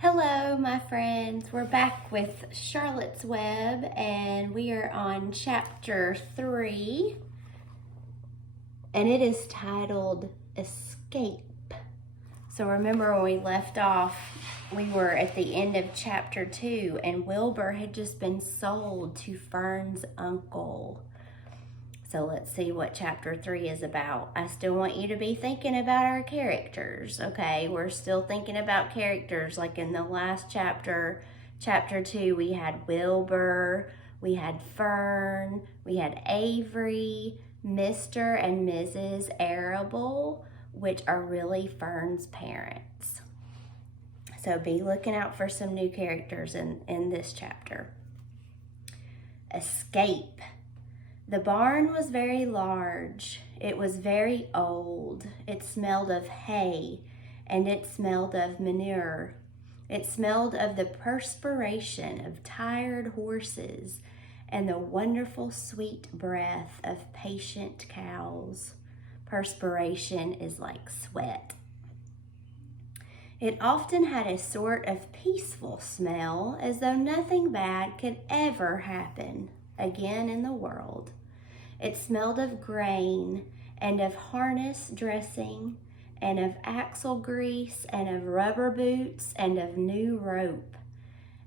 Hello, my friends. We're back with Charlotte's Web, and we are on chapter 3, and it is titled Escape. So remember when we left off, we were at the end of chapter 2, and Wilbur had just been sold to Fern's uncle. So let's see what chapter 3 is about. I still want you to be thinking about our characters, okay? We're still thinking about characters. Like in the last chapter, chapter 2, we had Wilbur, we had Fern, we had Avery, Mr. and Mrs. Arable, which are really Fern's parents. So be looking out for some new characters in this chapter. Escape. The barn was very large. It was very old. It smelled of hay, and it smelled of manure. It smelled of the perspiration of tired horses and the wonderful sweet breath of patient cows. Perspiration is like sweat. It often had a sort of peaceful smell, as though nothing bad could ever happen again in the world. It smelled of grain and of harness dressing and of axle grease and of rubber boots and of new rope.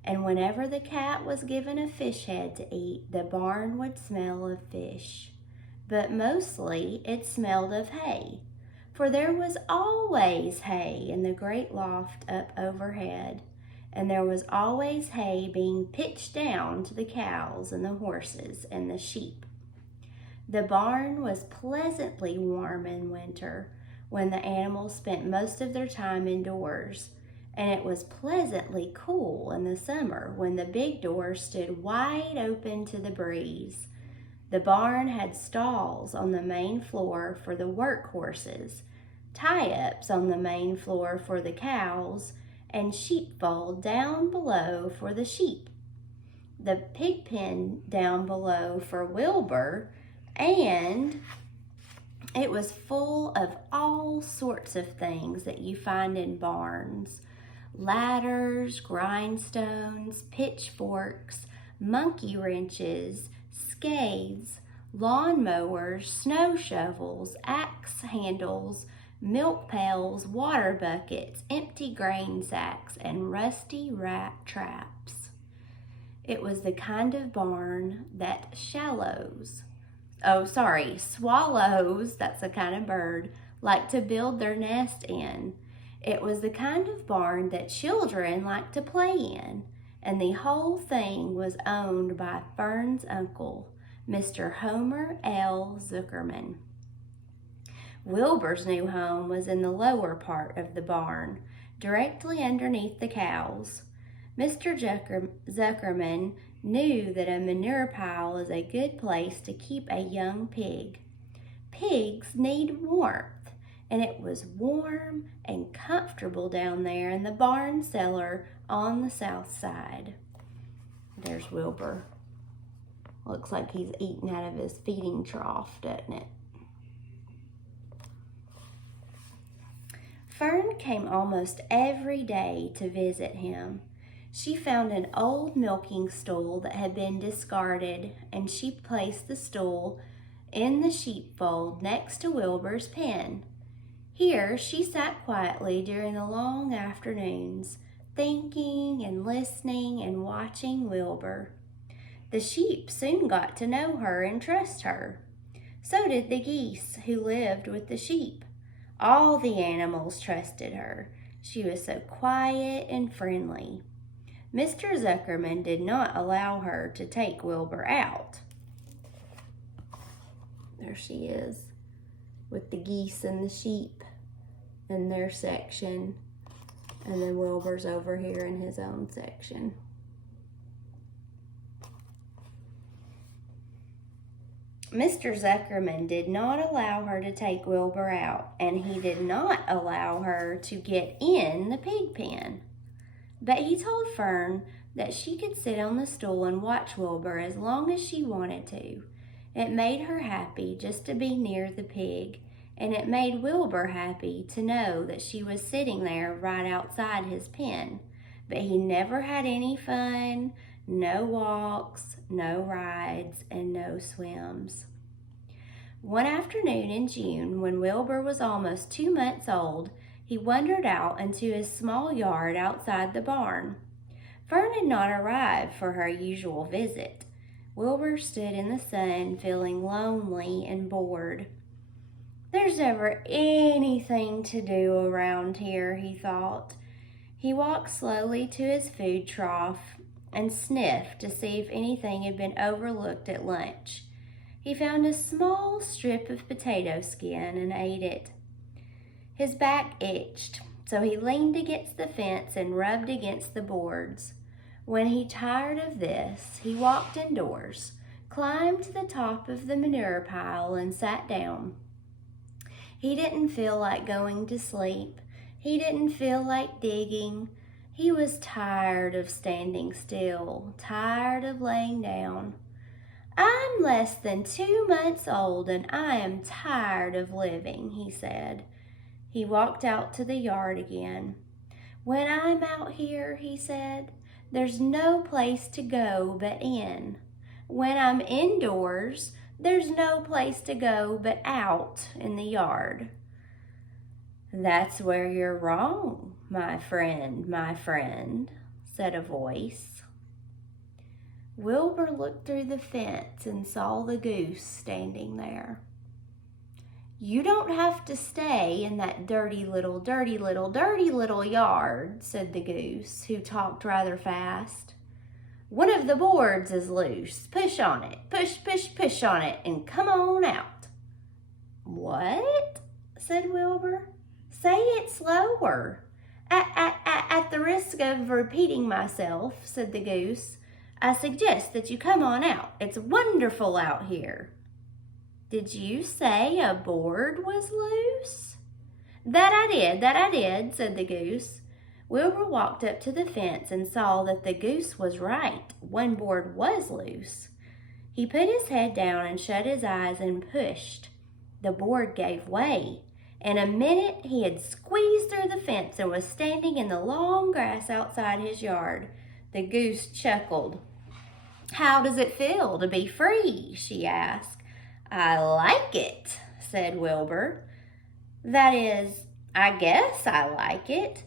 And whenever the cat was given a fish head to eat, the barn would smell of fish. But mostly it smelled of hay, for there was always hay in the great loft up overhead, and there was always hay being pitched down to the cows and the horses and the sheep. The barn was pleasantly warm in winter, when the animals spent most of their time indoors, and it was pleasantly cool in the summer, when the big doors stood wide open to the breeze. The barn had stalls on the main floor for the work horses, tie-ups on the main floor for the cows, and sheepfold down below for the sheep. The pig pen down below for Wilbur, and it was full of all sorts of things that you find in barns: ladders, grindstones, pitchforks, monkey wrenches, scythes, lawn mowers, snow shovels, axe handles, milk pails, water buckets, empty grain sacks, and rusty rat traps. It was the kind of barn that swallows, that's a kind of bird, like to build their nest in. It was the kind of barn that children like to play in, and the whole thing was owned by Fern's uncle, Mr. Homer L. Zuckerman. Wilbur's new home was in the lower part of the barn, directly underneath the cows. Mr. Zuckerman knew that a manure pile is a good place to keep a young pig. Pigs need warmth, and it was warm and comfortable down there in the barn cellar on the south side. There's Wilbur. Looks like he's eating out of his feeding trough, doesn't it? Fern came almost every day to visit him. She found an old milking stool that had been discarded, and she placed the stool in the sheepfold next to Wilbur's pen. Here she sat quietly during the long afternoons, thinking and listening and watching Wilbur. The sheep soon got to know her and trust her. So did the geese who lived with the sheep. All the animals trusted her. She was so quiet and friendly. Mr. Zuckerman did not allow her to take Wilbur out. There she is, with the geese and the sheep in their section, and then Wilbur's over here in his own section. Mr. Zuckerman did not allow her to take Wilbur out, and he did not allow her to get in the pig pen. But he told Fern that she could sit on the stool and watch Wilbur as long as she wanted to. It made her happy just to be near the pig, and it made Wilbur happy to know that she was sitting there right outside his pen, but he never had any fun, no walks, no rides, and no swims. One afternoon in June, when Wilbur was almost 2 months old, he wandered out into his small yard outside the barn. Fern had not arrived for her usual visit. Wilbur stood in the sun, feeling lonely and bored. "There's never anything to do around here," he thought. He walked slowly to his food trough and sniffed to see if anything had been overlooked at lunch. He found a small strip of potato skin and ate it. His back itched, so he leaned against the fence and rubbed against the boards. When he tired of this, he walked indoors, climbed to the top of the manure pile, and sat down. He didn't feel like going to sleep. He didn't feel like digging. He was tired of standing still, tired of laying down. "I'm less than 2 months old and I am tired of living," he said. He walked out to the yard again. "When I'm out here," he said, "there's no place to go but in. When I'm indoors, there's no place to go but out in the yard." "That's where you're wrong, my friend," said a voice. Wilbur looked through the fence and saw the goose standing there. "You don't have to stay in that dirty little yard," said the goose, who talked rather fast. "One of the boards is loose. Push on it, push on it, and come on out." "What?" said Wilbur. "Say it slower." At the risk of repeating myself," said the goose, "I suggest that you come on out. It's wonderful out here." "Did you say a board was loose?" That I did," said the goose. Wilbur walked up to the fence and saw that the goose was right. One board was loose. He put his head down and shut his eyes and pushed. The board gave way. In a minute, he had squeezed through the fence and was standing in the long grass outside his yard. The goose chuckled. "How does it feel to be free?" she asked. "I like it," said Wilbur. "That is, I guess I like it."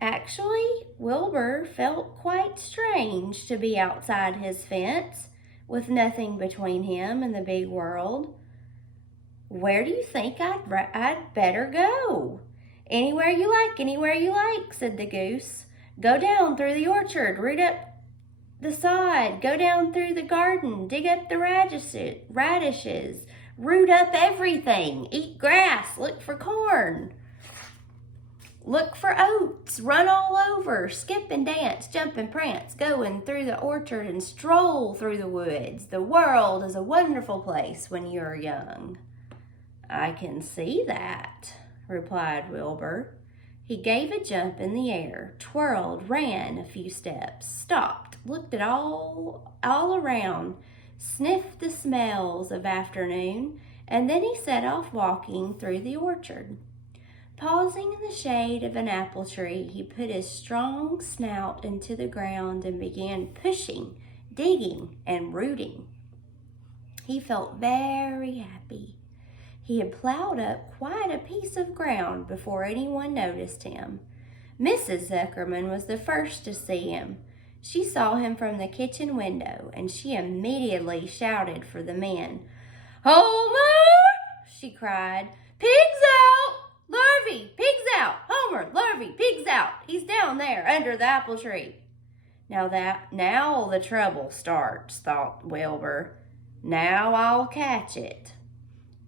Actually, Wilbur felt quite strange to be outside his fence, with nothing between him and the big world. "Where do you think I'd better go?" Anywhere you like," said the goose. "Go down through the orchard, root up the sod, go down through the garden, dig up the radishes, root up everything, eat grass, look for corn, look for oats, run all over, skip and dance, jump and prance, going through the orchard and stroll through the woods. The world is a wonderful place when you're young." "I can see that," replied Wilbur. He gave a jump in the air, twirled, ran a few steps, stopped, looked at all around, sniffed the smells of afternoon, and then he set off walking through the orchard. Pausing in the shade of an apple tree, he put his strong snout into the ground and began pushing, digging, and rooting. He felt very happy. He had plowed up quite a piece of ground before anyone noticed him. Mrs. Zuckerman was the first to see him. She saw him from the kitchen window, and she immediately shouted for the men. "Homer!" she cried. "Pigs out! Larvae! Pigs out! Homer! Larvae! Pigs out! He's down there under the apple tree." Now the trouble starts," thought Wilbur. "Now I'll catch it."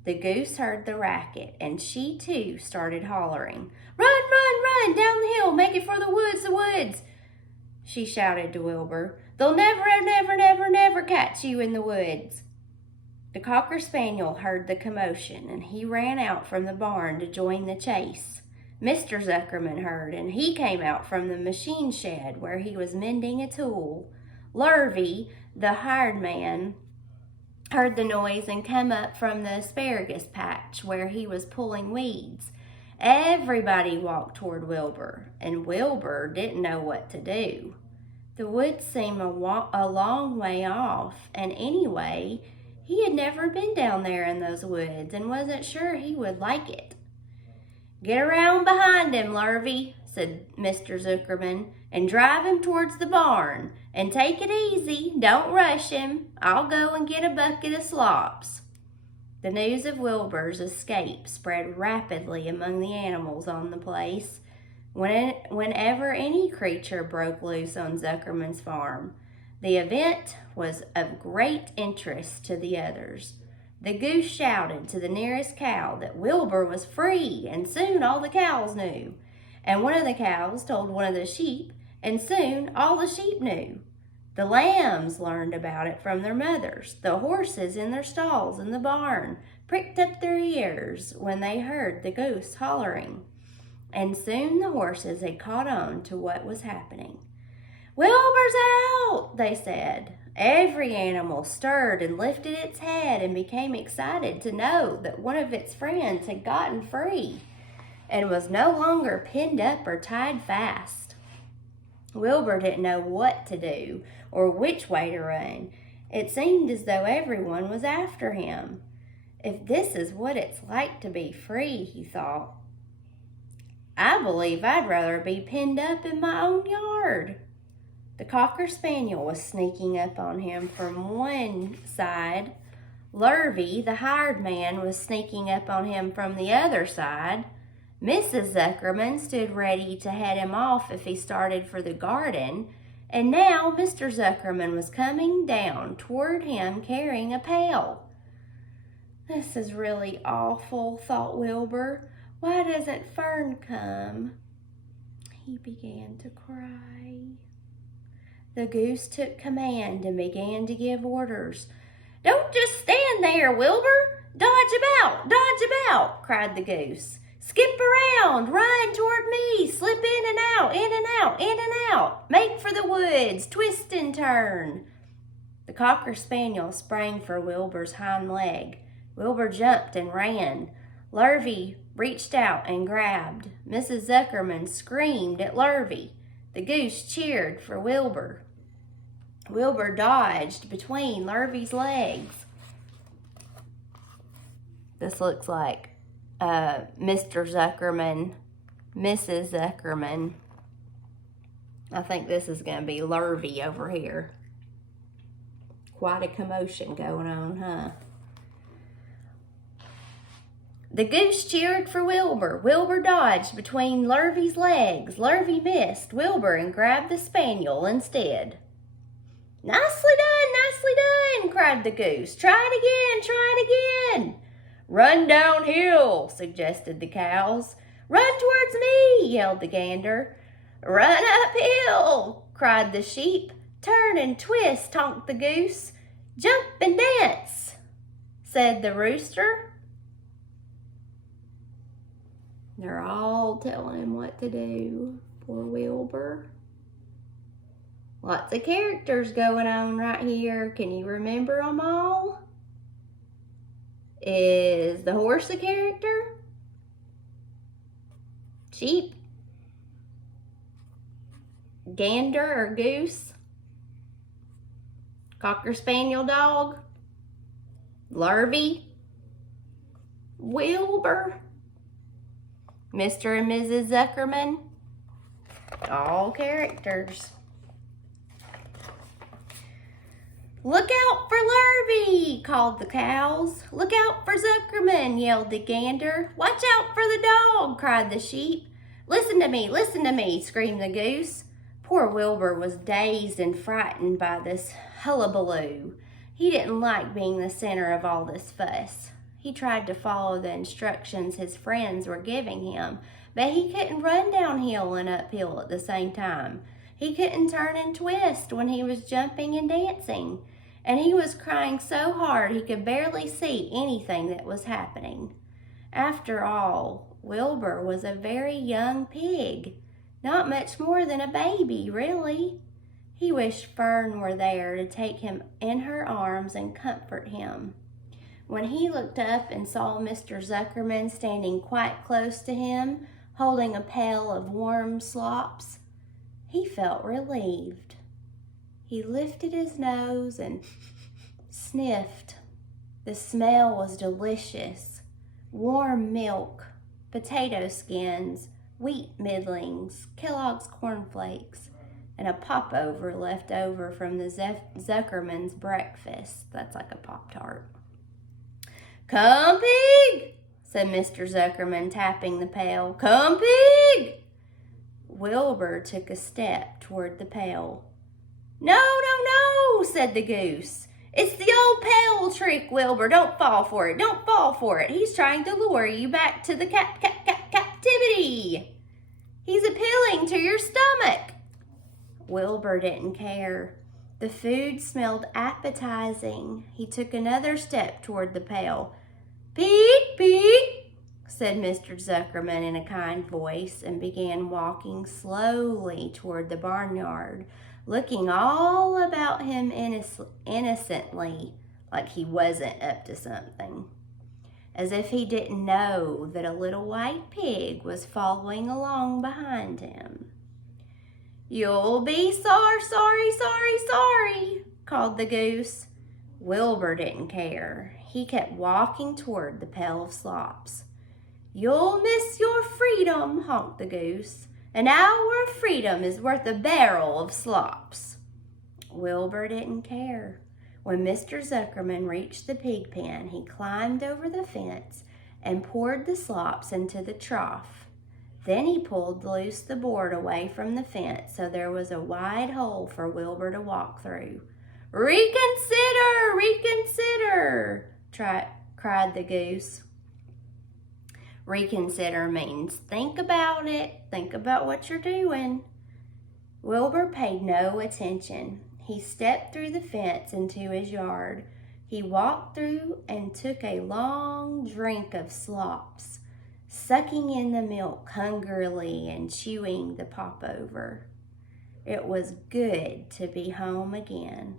The goose heard the racket, and she too started hollering. Run, down the hill, make it for the woods, she shouted to Wilbur. "They'll never catch you in the woods." The Cocker Spaniel heard the commotion, and he ran out from the barn to join the chase. Mr. Zuckerman heard, and he came out from the machine shed where he was mending a tool. Larvae, the hired man, heard the noise and came up from the asparagus patch where he was pulling weeds. Everybody walked toward Wilbur, and Wilbur didn't know what to do. The woods seemed a long way off, and anyway, he had never been down there in those woods and wasn't sure he would like it. "Get around behind him, Lurvy," said Mr. Zuckerman, "and drive him towards the barn. And take it easy. Don't rush him. I'll go and get a bucket of slops." The news of Wilbur's escape spread rapidly among the animals on the place. Whenever any creature broke loose on Zuckerman's farm, the event was of great interest to the others. The goose shouted to the nearest cow that Wilbur was free, and soon all the cows knew. And one of the cows told one of the sheep, and soon all the sheep knew. The lambs learned about it from their mothers. The horses in their stalls in the barn pricked up their ears when they heard the goose hollering. And soon the horses had caught on to what was happening. "Wilbur's out," they said. Every animal stirred and lifted its head and became excited to know that one of its friends had gotten free and was no longer pinned up or tied fast. Wilbur didn't know what to do or which way to run. It seemed as though everyone was after him. "If this is what it's like to be free," he thought, "I believe I'd rather be pinned up in my own yard." The Cocker Spaniel was sneaking up on him from one side. Lurvy, the hired man, was sneaking up on him from the other side. Mrs. Zuckerman stood ready to head him off if he started for the garden. And now Mr. Zuckerman was coming down toward him carrying a pail. "This is really awful," thought Wilbur. "Why doesn't Fern come?" He began to cry. The goose took command and began to give orders. "Don't just stand there, Wilbur. Dodge about," cried the goose. "Skip around, run toward me, slip in and out, in and out, in and out. Make for the woods, twist and turn." The Cocker Spaniel sprang for Wilbur's hind leg. Wilbur jumped and ran. Lurvy reached out and grabbed. Mrs. Zuckerman screamed at Lurvy. The goose cheered for Wilbur. Wilbur dodged between Lurvy's legs. This looks like Mr. Zuckerman, Mrs. Zuckerman. I think this is going to be Lurvy over here. Quite a commotion going on, huh? The goose cheered for Wilbur. Wilbur dodged between Lurvy's legs. Lurvy missed Wilbur and grabbed the spaniel instead. Nicely done, cried the goose. Try it again. Run downhill, suggested the cows. Run towards me, yelled the gander. Run uphill, cried the sheep. Turn and twist, honked the goose. Jump and dance, said the rooster. They're all telling him what to do. Poor Wilbur. Lots of characters going on right here. Can you remember them all? Is the horse a character? Sheep? Gander or goose? Cocker Spaniel dog? Lurvy? Wilbur? Mr. and Mrs. Zuckerman? All characters. Look out for Lurvy, called the cows. Look out for Zuckerman, yelled the gander. Watch out for the dog, cried the sheep. Listen to me, screamed the goose. Poor Wilbur was dazed and frightened by this hullabaloo. He didn't like being the center of all this fuss. He tried to follow the instructions his friends were giving him, but he couldn't run downhill and uphill at the same time. He couldn't turn and twist when he was jumping and dancing, and he was crying so hard he could barely see anything that was happening. After all, Wilbur was a very young pig, not much more than a baby, really. He wished Fern were there to take him in her arms and comfort him. When he looked up and saw Mr. Zuckerman standing quite close to him, holding a pail of warm slops, he felt relieved. He lifted his nose and sniffed. The smell was delicious. Warm milk, potato skins, wheat middlings, Kellogg's cornflakes, and a popover left over from the Zuckerman's breakfast. That's like a Pop-Tart. "Come, Pig," said Mr. Zuckerman, tapping the pail. "Come, Pig." Wilbur took a step toward the pail. "No, no, no," said the goose. "It's the old pail trick, Wilbur. Don't fall for it. Don't fall for it. He's trying to lure you back to the captivity. He's appealing to your stomach." Wilbur didn't care. The food smelled appetizing. He took another step toward the pail. "Pig, Pig," said Mr. Zuckerman in a kind voice, and began walking slowly toward the barnyard, looking all about him innocently, like he wasn't up to something, as if he didn't know that a little white pig was following along behind him. "You'll be sorry, called the goose. Wilbur didn't care. He kept walking toward the pail of slops. "You'll miss your freedom," honked the goose. "An hour of freedom is worth a barrel of slops." Wilbur didn't care. When Mr. Zuckerman reached the pig pen, he climbed over the fence and poured the slops into the trough. Then he pulled loose the board away from the fence so there was a wide hole for Wilbur to walk through. "Reconsider! Reconsider!" cried the goose. Reconsider means think about it. Think about what you're doing. Wilbur paid no attention. He stepped through the fence into his yard. He walked through and took a long drink of slops, sucking in the milk hungrily and chewing the popover. It was good to be home again.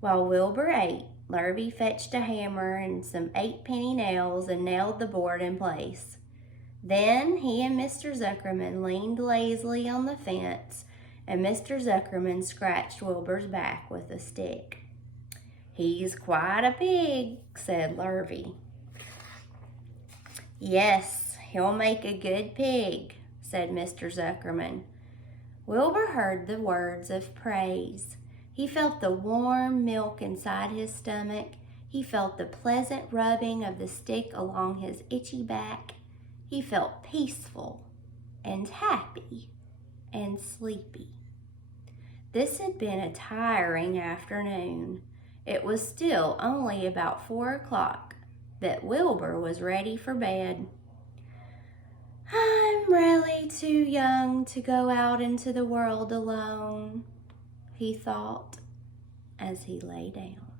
While Wilbur ate, Lurvy fetched a hammer and some 8-penny nails and nailed the board in place. Then he and Mr. Zuckerman leaned lazily on the fence, and Mr. Zuckerman scratched Wilbur's back with a stick. "He's quite a pig," said Lurvy. "Yes, he'll make a good pig," said Mr. Zuckerman. Wilbur heard the words of praise. He felt the warm milk inside his stomach. He felt the pleasant rubbing of the stick along his itchy back. He felt peaceful and happy and sleepy. This had been a tiring afternoon. It was still only about 4 o'clock, but Wilbur was ready for bed. "I'm really too young to go out into the world alone," he thought as he lay down.